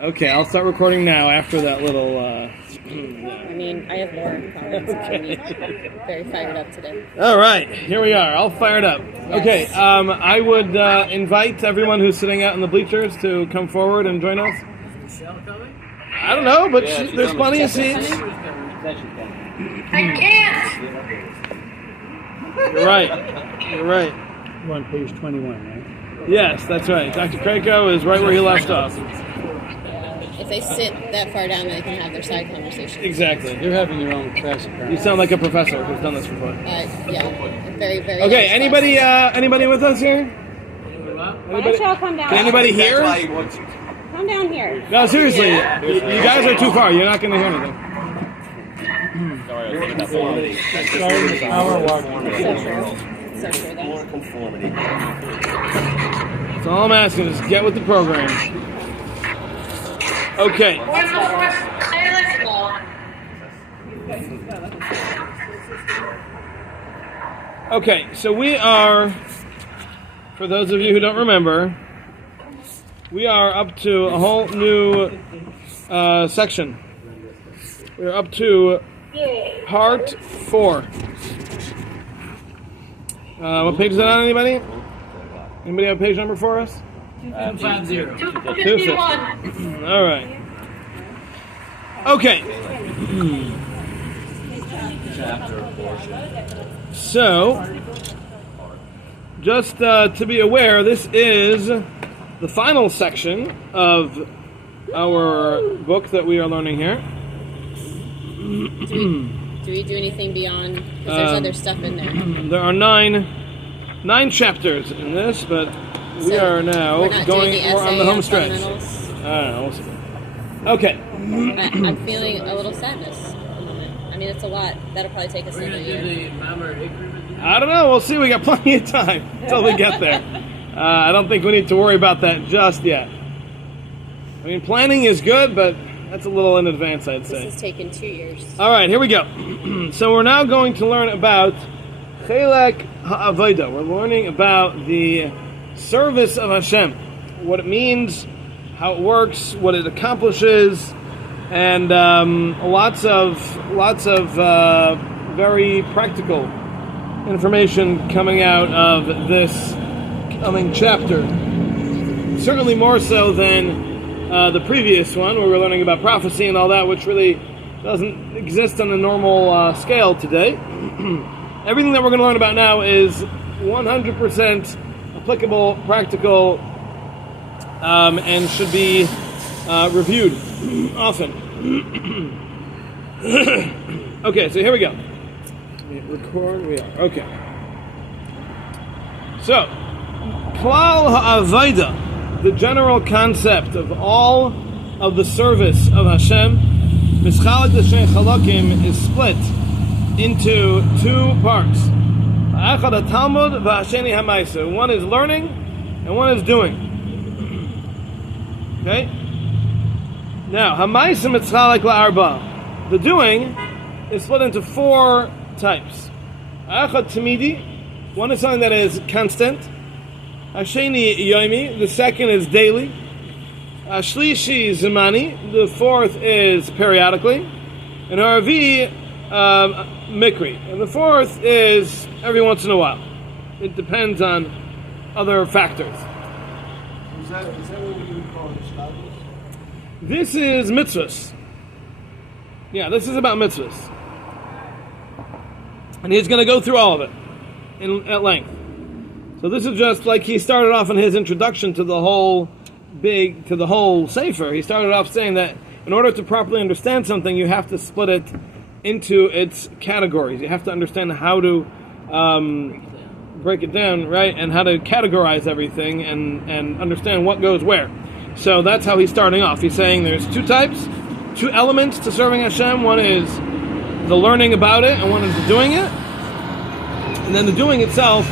Okay, I'll start recording now after that little... I mean, I have more comments. Okay. I'm very fired up today. All right, here we are, all fired up. Yes. Okay, I would invite everyone who's sitting out in the bleachers to come forward and join us. Is Michelle coming? I don't know, but there's plenty of seats. I can't. You're right. You're right. We're on page 21, right? Yes, that's right. Dr. Krako is right where he left off. If they sit that far down, they can have their side conversation. Exactly. You're having your own class You apparently. sound like a professor who's done this before. Yeah, very, very. Okay, nice anybody class. anybody with us here? Why don't y'all come down? Can anybody hear? Come down here. No, seriously, you guys are too far. You're not going to hear anything. So true, though. Conformity. That's all I'm asking is get with the program. Okay. Where's the first silence wall? Okay, so we are, for those of you who don't remember, we are up to a whole new section. We're up to part 4. What page is that on, anybody? Anybody have a page number for us? 250. 251. All right. Okay. So, just to be aware, this is the final section of our book that we are learning here. Do we do anything beyond? Because there's other stuff in there. There are nine chapters in this, but we So, are now we're not going doing the more on essay the home on stretch. fundamentals? I don't know. We'll see. Okay. I'm feeling a little sadness at the moment. I mean, it's a lot. That'll probably take us We're another going to do year. the Mamre Hickory with you? I don't know. We'll see. We got plenty of time until we get there. I don't think we need to worry about that just yet. I mean, planning is good, but that's a little in advance, I'd say. This has taken 2 years. All right, here we go. So we're now going to learn about Chelek Ha'avodah. We're learning about the service of Hashem, what it means, how it works, what it accomplishes, and lots of very practical information coming out of this coming chapter. Certainly more so than the previous one, where we're learning about prophecy and all that, which really doesn't exist on a normal scale today. Everything that we're going to learn about now is 100% applicable, practical, and should be reviewed often. Okay, so here we go. Record, we are. Okay. So, Klal Ha'avodah, the general concept of all of the service of Hashem, Mischalek L'Shnei Chalakim, is split into 2 parts. Echad HaTalmud v'Hasheni HaMaisa. One is learning, and one is doing. Okay? Now, HaMaisa Mitzchalek La'arba. The doing is split into 4 types. Echad Tamidi. One is something that is constant. Hasheni Yomi, the second is daily. Shlishi Zamani, the fourth is periodically. And Haravi Mikri, and the fourth is every once in a while. It depends on other factors. Is that what you would call Hishtadlus? This is mitzvahs. Yeah, this is about mitzvahs. And he's going to go through all of it at length. So this is just like he started off in his introduction to the whole Sefer. He started off saying that in order to properly understand something, you have to split it into its categories. You have to understand how to break it down, right, and how to categorize everything and understand what goes where. So that's how he's starting off. He's saying there's 2 types, 2 elements to serving Hashem. One is the learning about it, and one is the doing it. And then the doing itself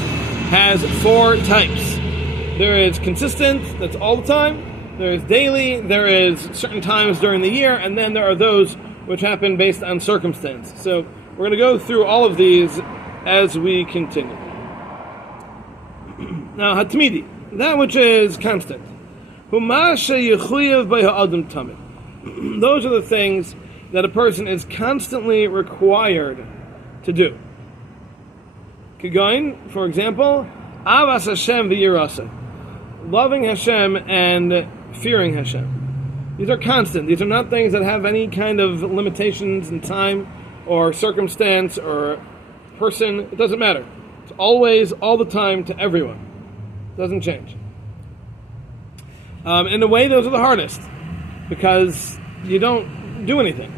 has 4 types. There is consistent, that's all the time. There is daily, there is certain times during the year, and then there are those which happen based on circumstance. So we're going to go through all of these as we continue. Now, Hatmidi, that which is constant. Those are the things that a person is constantly required to do. Kigoin, for example, Avas Hashem v'yirasa, loving Hashem and fearing Hashem. These are constant. These are not things that have any kind of limitations in time or circumstance or person. It doesn't matter. It's always, all the time, to everyone. It doesn't change. In a way, those are the hardest, because you don't do anything.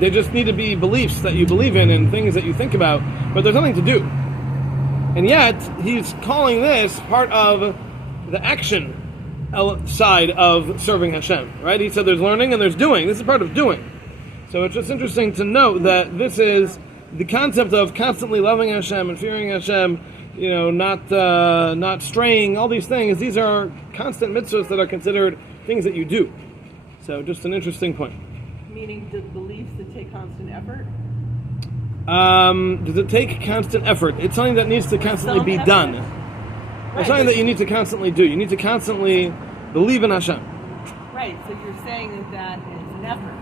They just need to be beliefs that you believe in and things that you think about, but there's nothing to do. And yet, he's calling this part of the action side of serving Hashem, right? He said there's learning and there's doing. This is part of doing. So it's just interesting to note that this is the concept of constantly loving Hashem and fearing Hashem, not straying, all these things. These are constant mitzvahs that are considered things that you do. So just an interesting point. Meaning, do beliefs that take constant effort? Does it take constant effort? It's something that needs to constantly be done. It's something that you need to constantly do. You need to constantly believe in Hashem. Right, so you're saying that is an effort.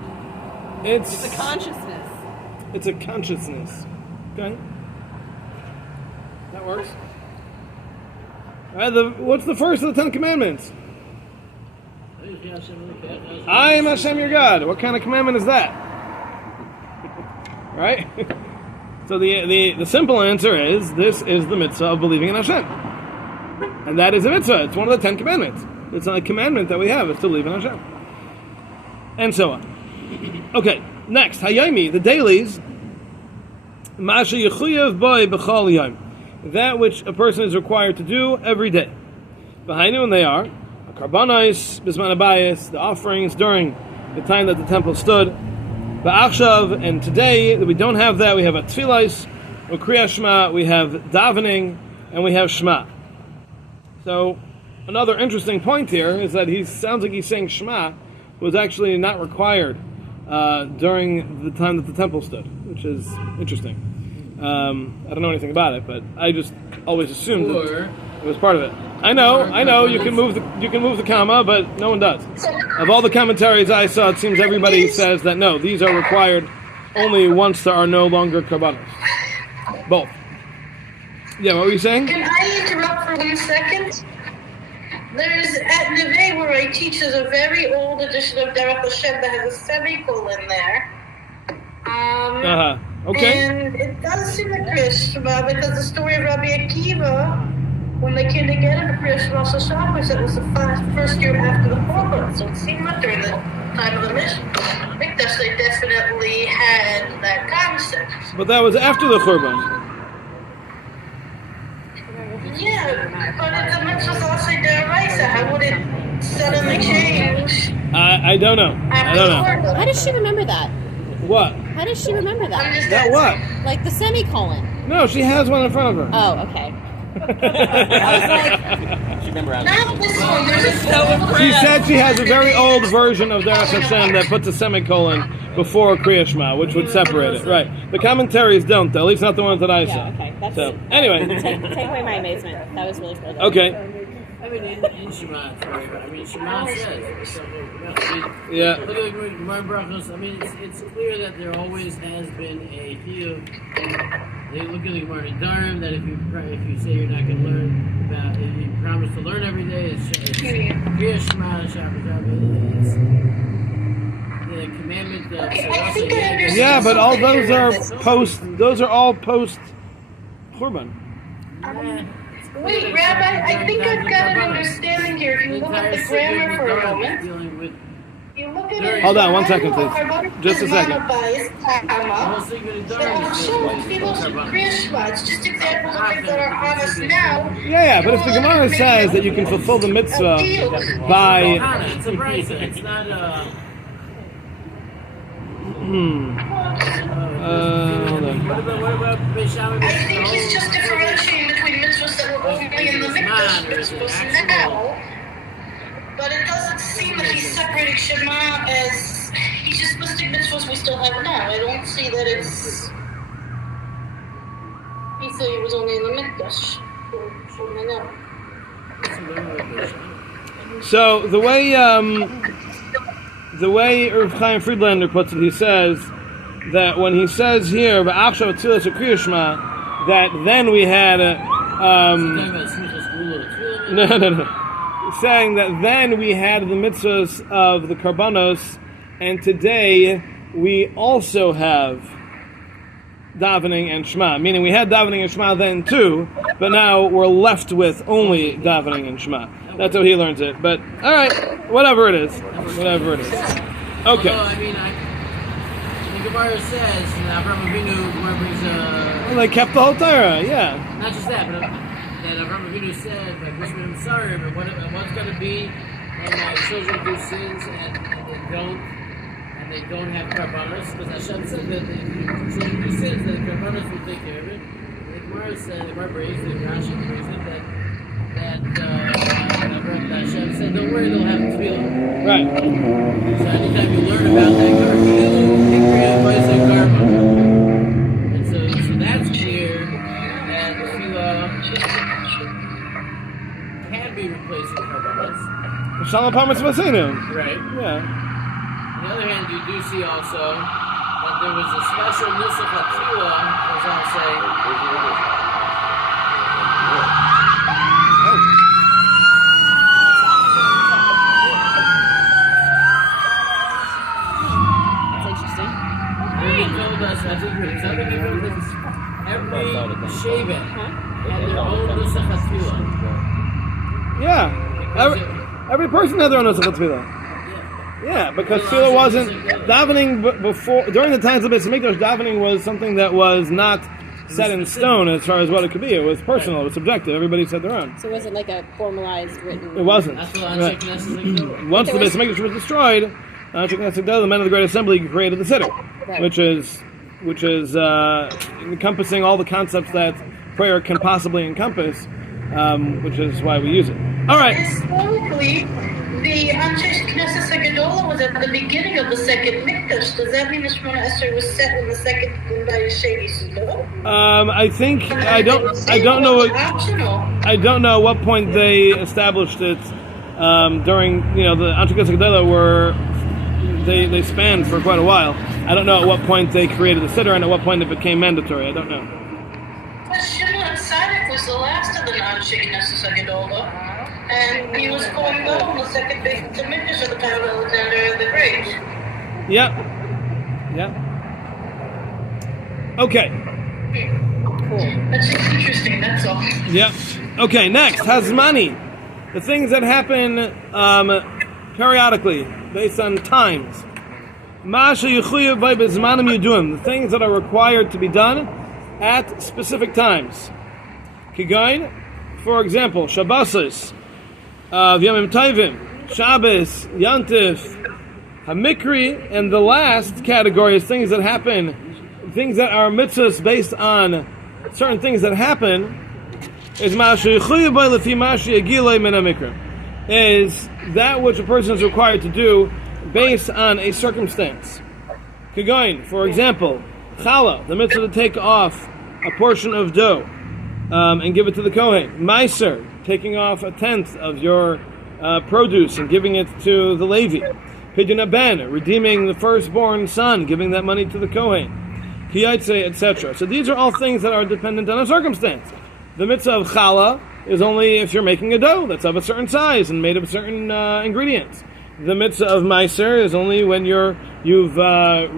It's a consciousness. It's a consciousness. Okay? That works. All right, what's the first of the 10 Commandments? I am Hashem your God. What kind of commandment is that? Right? So the simple answer is, this is the mitzvah of believing in Hashem. And that is a mitzvah. It's one of the 10 Commandments. It's a commandment that we have, is to believe in Hashem. And so on. Okay, next, Hayomi, the dailies, Masha Yechuyev Boy B'chal Yom, that which a person is required to do every day. Behind and they are Karbanos, Bisman Abayis, the offerings during the time that the temple stood. Ba'achshav, and today that we don't have that, we have a tefillos, or Kriya Shema, we have davening, and we have Shema. So, another interesting point here is that he sounds like he's saying Shema was actually not required during the time that the temple stood, which is interesting. I don't know anything about it, but I just always assumed that it was part of it. I know. You can move the comma, but no one does. Of all the commentaries I saw, it seems everybody says that no, these are required only once there are no longer karbanos. Both. Yeah, what were you saying? Can I interrupt for 1 second? There's, at Neve where I teach, there's a very old edition of Derech Hashem that has a semicolon there. Okay. And it does seem like Krishma, because the story of Rabbi Akiva, when they came together to Kriya Rosh Hashanah, it was the first year after the Churban, so it seemed like during the time of the mission, Mikdash, they definitely had that concept. But that was after the Churban. Yeah, but it's a mitzvah also deraisa. How would it suddenly change? I don't know. How does she remember that? What? How does she remember that? That what? Like the semicolon. No, she has one in front of her. Oh, okay. Not this one. There's a She said she has a very old version of Derech Hashem that puts a semicolon before Kriya Shema, which would separate it. Right. The commentaries don't, though. At least not the ones that I saw. Yeah, okay. That's, so, anyway. Take away my amazement. That was really cool. Okay. I mean, in Shema, it's right, but I mean, Shema says. Yeah. Look at the Gemara Brachos. I mean, it's clear that there always has been a chiyuv. They look at the Gemara Nedarim that if you say you're not going to learn about, if you promise to learn every day, it's Kriya Shema, Shabbat. It's the commandment of. Okay, I think I understand. Yeah, but all those are post. Those are all post Churban. Wait, Rabbi, I think I've got an understanding here. If you look at the grammar for a moment, you look at it. Hold on 1 second, please. Just a second. It's just examples of things that are on us now. Yeah, but if the Gemara says that you can fulfill the mitzvah by. It's a brisa. It's not Hold on. What about Beishamah? I think he's just differentiating between mitzvahs that were only in the Mikdash mitzvahs now. But it doesn't seem that he's separating Shema as he's just listing mitzvahs we still have now. I don't see that it's. He said it was only in the Mikdash. So the way Rav Chaim Friedlander puts it, he says that when he says here "V'achshav Tzilas Kriya Shema," that then we had no. Saying that then we had the mitzvahs of the karbanos, and today we also have davening and shema. Meaning we had davening and shema then too, but now we're left with only davening and shema. That's how he learns it. But all right, whatever it is. Okay. Although, I mean, the Gemara says Avraham Avinu brings Well, they kept the whole Torah, yeah. not just that, but that Avraham Avinu said, like, Mishmarim Sarim, and what's going to be when my children do sins and they don't have karbanos, because Hashem said that if your children do sins, then the karbanos will take care of it. The Gemara said, the Gemara brings it, Rashi brings it, that Hashem said, don't worry, they'll have tefillah. Right. So anytime you learn about that karma, by karma. And so that's clear that tefillah can be replacing karbanos. Shalom Pamas Masinu. Right. Yeah. On the other hand, you do see also that there was a special nusach of tefillah, as I'll say. Every shaven had their own nusach tefillah. Yeah. Every person had their own nusach tefillah. Yeah, because tefillah wasn't davening before. During the times of Beis Hamikdash, davening was something that was not set in stone as far as what it could be. It was personal. It was subjective. Everybody said their own. So it wasn't like a formalized written. It wasn't. That's what Right. Once the But there Beis Hamikdash was destroyed, the men of the Great Assembly created the Siddur, Right. which is encompassing all the concepts that prayer can possibly encompass, which is why we use it. All right. Historically, the Anshe Knesset Gedola was at the beginning of the second Mikdash. Does that mean the Shemona Esrei was set in the second by Yeshevi Sudo? I think I don't know. I don't know at what point they established it. During the Anshe Knesset Gedola were they spanned for quite a while. I don't know at what point they created the Siddur and at what point it became mandatory. I don't know. But Shimon Tzaddik was the last of the Anshe Knesset Gedola, and he was going on the second big Mikdash of the time of Alexander the Great. Yeah. Okay. Cool. That's just interesting, that's all. Yeah. Okay, next, Hazmani. The things that happen periodically, based on times. The things that are required to be done at specific times. Kigain, for example, Shabbosos, Yomim Tovim, Shabbos, Yantif, Hamikri, and the last category is things that happen, things that are mitzvahs based on certain things that happen, is that which a person is required to do based on a circumstance. Kigain, for example, Chala, the mitzvah to take off a portion of dough and give it to the Kohen. Meiser, taking off a tenth of your produce and giving it to the Levi. Pidyon Ben, redeeming the firstborn son, giving that money to the Kohen. Kiyotze, etc. So these are all things that are dependent on a circumstance. The mitzvah of Chala is only if you're making a dough that's of a certain size and made of certain ingredients. The mitzvah of Meiser is only when you've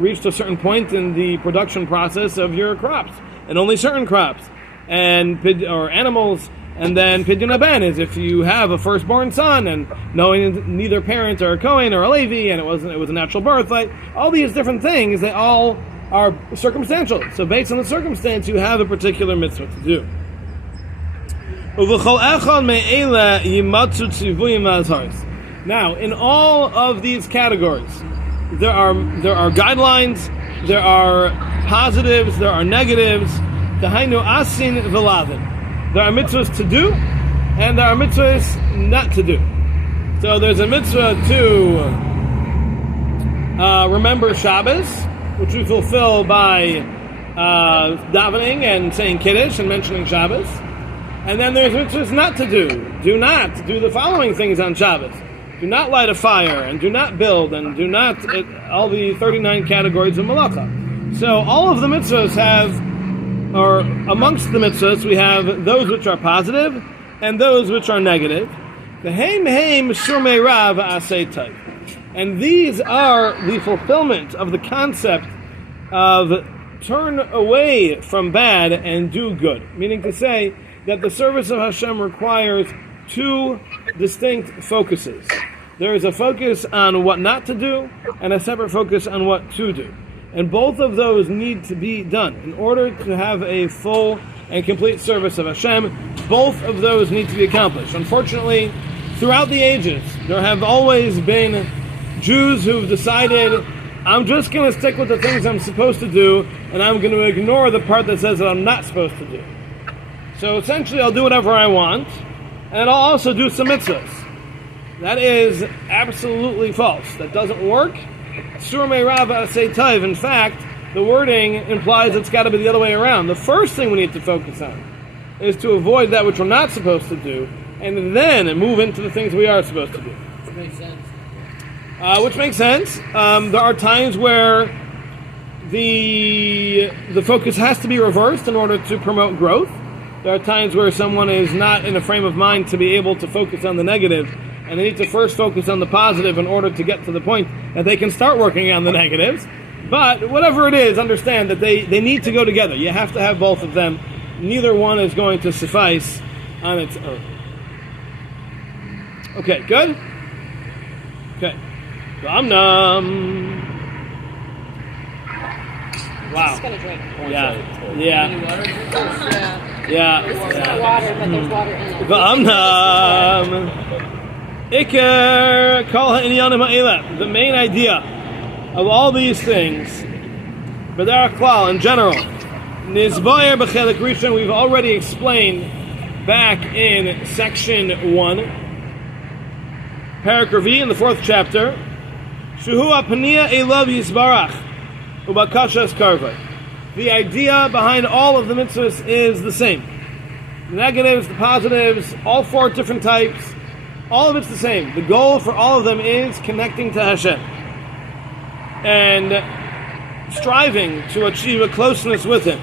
reached a certain point in the production process of your crops, and only certain crops, or animals. And then Pidyon Ben is if you have a firstborn son, and knowing neither parents are a Kohen or a Levi, and it was a natural birth. Like all these different things, they all are circumstantial. So based on the circumstance, you have a particular mitzvah to do. Now, in all of these categories, there are guidelines, there are positives, there are negatives. Tahainu asin v'lavin. There are mitzvahs to do, and there are mitzvahs not to do. So there's a mitzvah to remember Shabbos, which we fulfill by davening and saying Kiddush and mentioning Shabbos. And then there's mitzvahs not to do. Do not do the following things on Shabbos. do not light a fire, and do not build, and do not all the 39 categories of malacha. So all of the mitzvahs have, or amongst the mitzvahs, we have those which are positive and those which are negative. The heim shurmei rav asay tov. And these are the fulfillment of the concept of turn away from bad and do good. Meaning to say that the service of Hashem requires two distinct focuses. There is a focus on what not to do and a separate focus on what to do. And both of those need to be done. In order to have a full and complete service of Hashem, both of those need to be accomplished. Unfortunately, throughout the ages, there have always been Jews who've decided, I'm just going to stick with the things I'm supposed to do, and I'm going to ignore the part that says that I'm not supposed to do. So essentially, I'll do whatever I want, and I'll also do some mitzvahs. That is absolutely false. That doesn't work. Surmei Rav Asay Tov. In fact, the wording implies it's got to be the other way around. The first thing we need to focus on is to avoid that which we're not supposed to do, and then move into the things we are supposed to do. Which makes sense. Which makes sense. There are times where the focus has to be reversed in order to promote growth. There are times where someone is not in a frame of mind to be able to focus on the negative, and they need to first focus on the positive in order to get to the point that they can start working on the negatives. But whatever it is, understand that they need to go together. You have to have both of them. Neither one is going to suffice on its own. Okay, good? Okay. Nom. Wow. Just gonna drink. Yeah. Any water? Yeah. This is not water, but there's water in it. Nom. Iker kol ha'inyanim ha'eleh. The main idea of all these things, b'derech klal in general, nizboyer b'chelik rishon, we've already explained back in section 1, Parak Ravi in the 4th chapter, Shuhu apaniya elav yisbarach ubakashas karvay. The idea behind all of the mitzvahs is the same. The negatives, the positives, all 4 different types, all of it's the same. The goal for all of them is connecting to Hashem and striving to achieve a closeness with Him.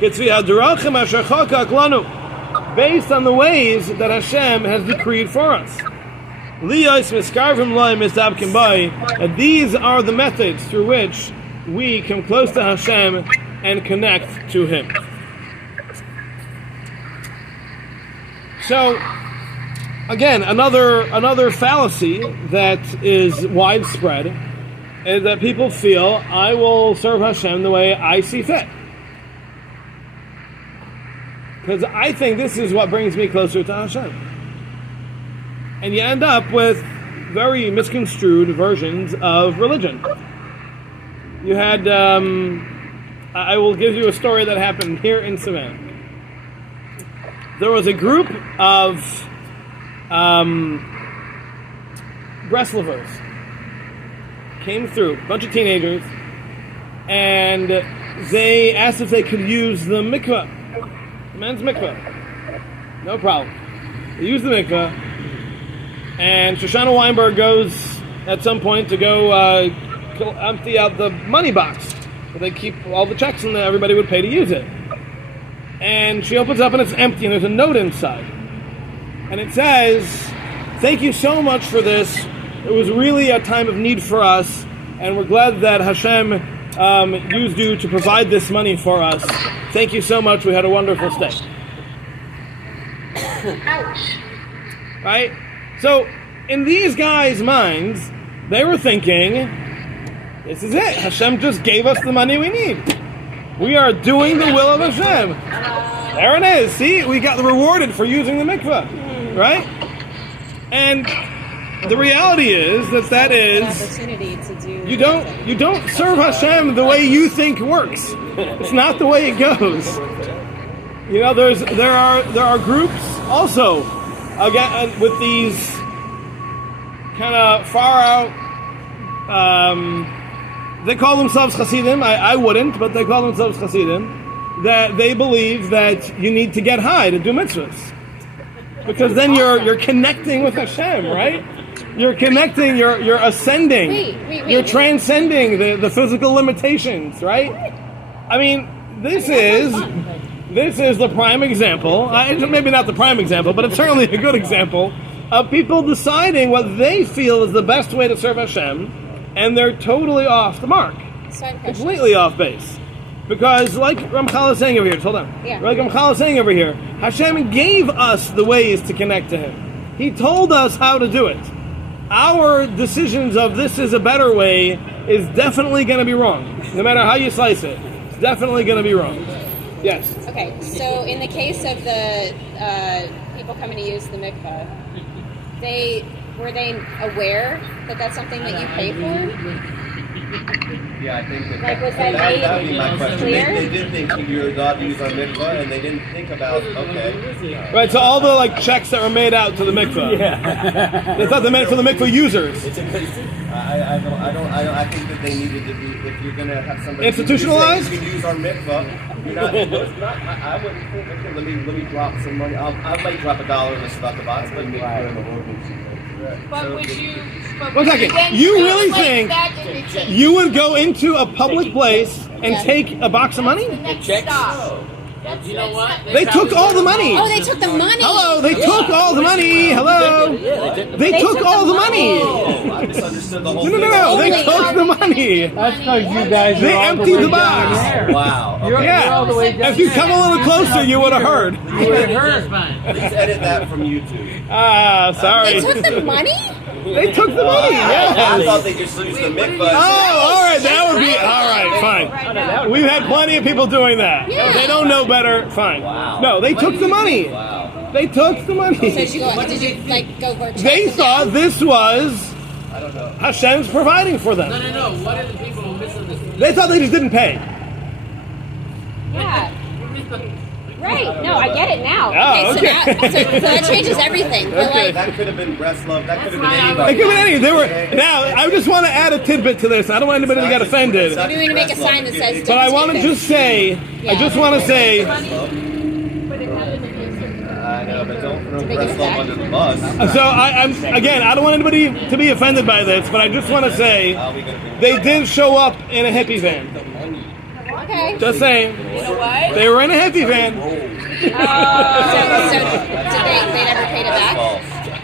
Based on the ways that Hashem has decreed for us. And these are the methods through which we come close to Hashem and connect to Him. So, again, another fallacy that is widespread is that people feel, I will serve Hashem the way I see fit. Because I think this is what brings me closer to Hashem. And you end up with very misconstrued versions of religion. You had, I will give you a story that happened here in Savannah. There was a group of Breslovers came through, a bunch of teenagers, and they asked if they could use the mikveh, the men's mikveh. No problem. They use the mikveh, and Shoshana Weinberg goes at some point to go empty out the money box where they keep all the checks and everybody would pay to use it. And she opens up and it's empty and there's a note inside. And it says, thank you so much for this. It was really a time of need for us, and we're glad that Hashem used you to provide this money for us. Thank you so much. We had a wonderful stay. Ouch. Right? So, in these guys' minds, they were thinking, this is it. Hashem just gave us the money we need. We are doing the will of Hashem. There it is. See, we got rewarded for using the mikveh. Right? And the reality is that is opportunity to do. you don't serve Hashem the way you think works. It's not the way it goes. You know, there are groups also again with these kind of far out. They call themselves Hasidim. I wouldn't, but they call themselves Hasidim. That they believe that you need to get high to do mitzvahs. Because then you're connecting with Hashem, right? You're connecting. You're ascending. Wait. You're transcending the physical limitations, right? I mean, this is the prime example. Maybe not the prime example, but it's certainly a good example of people deciding what they feel is the best way to serve Hashem, and they're totally off the mark, So I have a question. completely off base. Because, like Ramchal is saying over here, hold on. Yeah. Like Ramchal is saying over here, Hashem gave us the ways to connect to Him. He told us how to do it. Our decisions of this is a better way is definitely going to be wrong. No matter how you slice it, it's definitely going to be wrong. Yes. Okay, so in the case of the people coming to use the mikvah, were they aware that that's something that you pay for? Yeah, I think that Like, was that that would be my made question. clear? They did think you're allowed to use our mikvah, and they didn't think about, okay. Right, so all the checks that were made out to the mikvah, they thought they meant for the mikvah users. I think that they needed to be, if you're going to have somebody Institutionalized? You can use our mikvah. You're not, I wouldn't think, okay, let me drop some money. I might drop $1 in the stuff box, but But would you? One second, you really think you would go into a public place and take a box of money? You know what? They took all the money. Oh, they took the money. Hello, they took all the money. Hello. They took all the money. I misunderstood the whole No, thing. they took the money. That's because you guys They are all emptied the the way down box. there. Wow. Okay. Yeah. If you come a little closer, you would have heard. You would have heard. Please edit that from YouTube. Sorry. They took the money? They took the money. I Yes. thought they just used the mikvah. Oh, all right. That would be all right. Fine. We've had plenty of people doing that. Yeah. They don't know better. Fine. Wow. No, they took the money. Wow. They took the So money. did you go for a check? They thought this was I don't know. Hashem's providing for them. No. What are the people who misunderstood? They thought they just didn't pay. Yeah. Right. No, I get it now. Oh, So that changes everything. But Okay. That could have been breast love. That could have been It anybody. could be any. They were now. I just want to add a tidbit to this. I don't want anybody to get offended, maybe we need to make a sign that says. but I want to just say. I just want to say. I know, but don't throw big breast love effect. under the bus. So I'm again. I don't want anybody to be offended by this, but I just want to say they did show up in a hippie van. Okay. Just saying. You know what? They were in a hippie van. So did they never paid it back?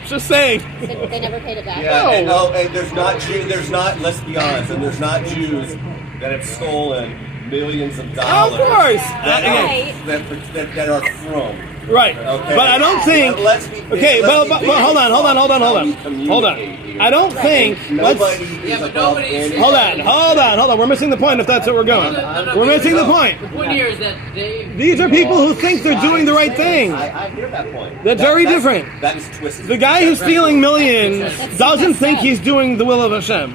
Just saying. So they never paid it back? Yeah, and there's not let's be honest, and there's not Jews that have stolen millions of dollars. Of course. That are from. Right. Okay. But I don't think. Let's be, Okay. let's But be hold on. Hold on. I don't think. Nobody Let's. is above any. Hold on. We're missing the point if that's what we're going. We're missing the point. The point here is that they. These are people who think they're doing the right thing. I hear that point. That's very different. That is twisted. The guy who's stealing millions doesn't think he's doing the will of Hashem.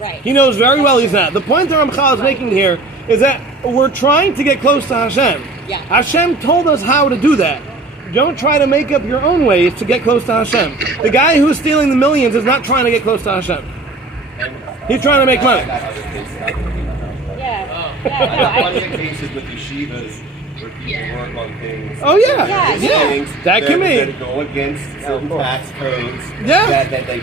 Right. He knows very well he's not. The point that Ramchal is making here is that we're trying to get close to Hashem. Yeah. Hashem told us how to do that. Don't try to make up your own ways to get close to Hashem. The guy who's stealing the millions is not trying to get close to Hashem. He's trying to make money. Yeah. I have plenty of cases with yeshivas where people work on things. Oh yeah. Things That can be. that go against certain tax codes. Yeah. That they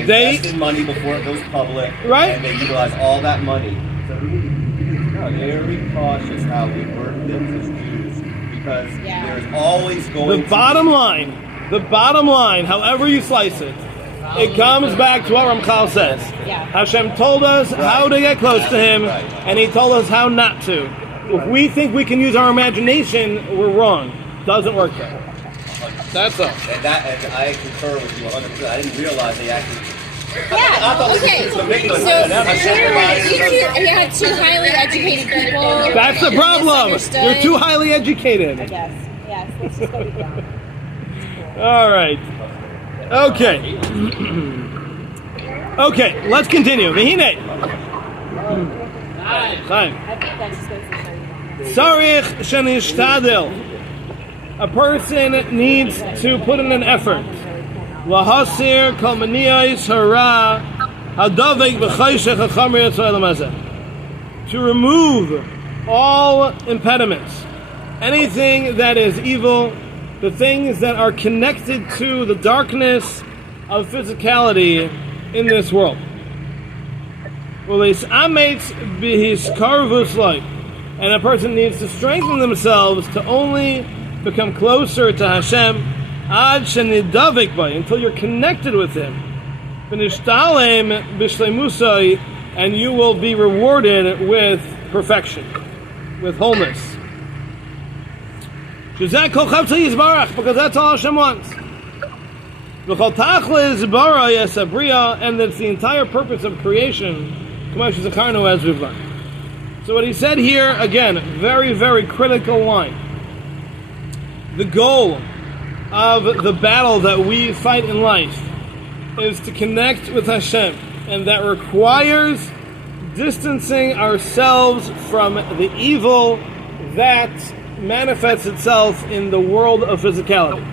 invest in money before it goes public. Right. And they utilize all that money. So we need to be very cautious how we work things as Jews, because there's always going The bottom line, however you slice it, it comes back to what Ramchal says. Yeah. Hashem told us how to get close to Him, and He told us how not to. If we think we can use our imagination, we're wrong. Doesn't work that way. That's all. And I concur with you 100%. I didn't realize they actually. Yeah. Okay. So you had two highly educated people. That's the problem. Misunderstood. You're too highly educated. Yes. Let's just go with that. All right. Okay. Okay, let's continue. V'hinei. Fine. Sarich shenishtadel. A person needs to put in an effort. Lahasir kol maniyos hara hadavek b'chayshech hachamir yitzray lamazeh. To remove all impediments, anything that is evil, the things that are connected to the darkness of physicality in this world. And a person needs to strengthen themselves to only become closer to Hashem until you're connected with Him. And you will be rewarded with perfection, with wholeness. Because that's all Hashem wants. And that's the entire purpose of creation, as we've learned. So what he said here, again, very, very critical line. The goal of the battle that we fight in life is to connect with Hashem, and that requires distancing ourselves from the evil that manifests itself in the world of physicality.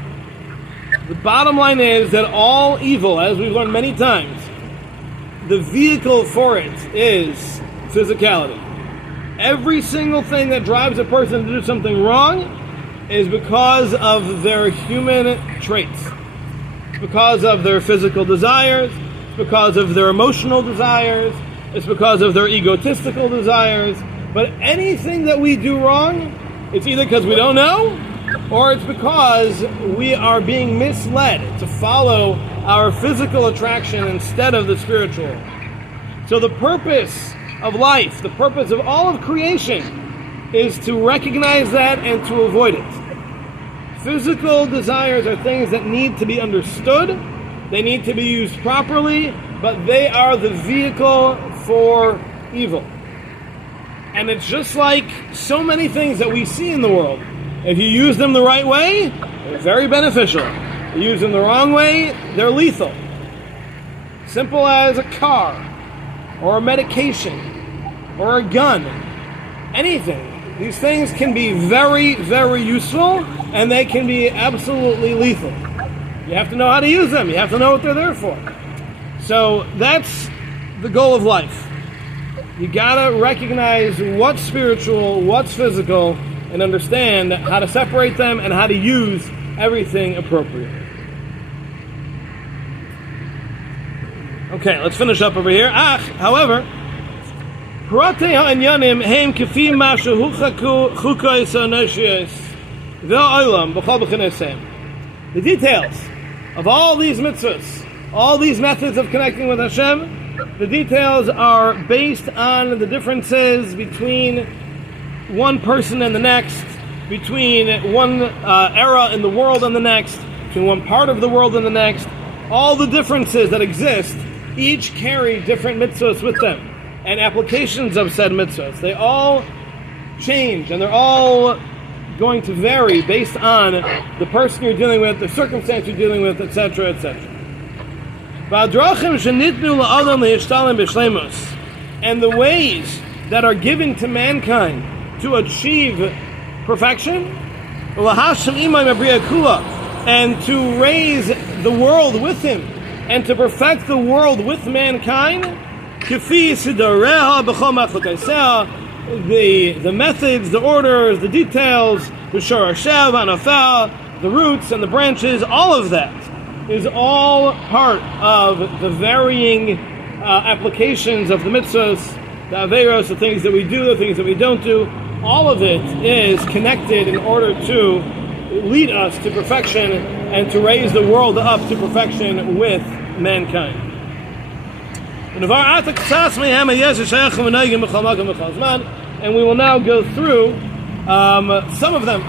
The bottom line is that all evil, as we've learned many times, the vehicle for it is physicality. Every single thing that drives a person to do something wrong is because of their human traits. It's because of their physical desires, it's because of their emotional desires, it's because of their egotistical desires. But anything that we do wrong, it's either because we don't know, or it's because we are being misled to follow our physical attraction instead of the spiritual. So the purpose of life, the purpose of all of creation, is to recognize that and to avoid it. Physical desires are things that need to be understood, they need to be used properly, but they are the vehicle for evil. And it's just like so many things that we see in the world. If you use them the right way, they're very beneficial. If you use them the wrong way, they're lethal. Simple as a car, or a medication, or a gun, anything. These things can be very, very useful, and they can be absolutely lethal. You have to know how to use them. You have to know what they're there for. So that's the goal of life. You gotta recognize what's spiritual, what's physical, and understand how to separate them and how to use everything appropriately. Okay, let's finish up over here. However, the details of all these mitzvahs, all these methods of connecting with Hashem, the details are based on the differences between one person and the next, between one era in the world and the next, between one part of the world and the next. All the differences that exist, each carry different mitzvahs with them, and applications of said mitzvahs. They all change, and they're all going to vary based on the person you're dealing with, the circumstance you're dealing with, etc., etc. And the ways that are given to mankind to achieve perfection, and to raise the world with Him, and to perfect the world with mankind, the methods, the orders, the details, the roots and the branches, all of that is all part of the varying applications of the mitzvahs, the averos, the things that we do, the things that we don't do. All of it is connected in order to lead us to perfection and to raise the world up to perfection with mankind. And we will now go through some of them,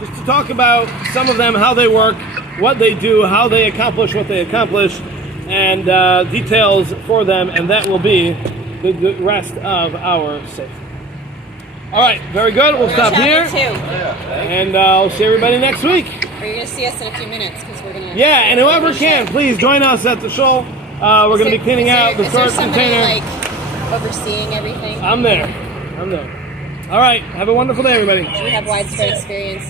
just to talk about some of them, how they work, what they do, how they accomplish what they accomplish, and details for them, and that will be the rest of our sefer. All right, very good. We'll stop here, and I'll see everybody next week. Are you going to see us in a few minutes? Because we're going to. Yeah, and whoever can, please join us at the shul. We're going to be cleaning out the storage container. Like overseeing everything? I'm there. All right, have a wonderful day, everybody. We have widespread experience.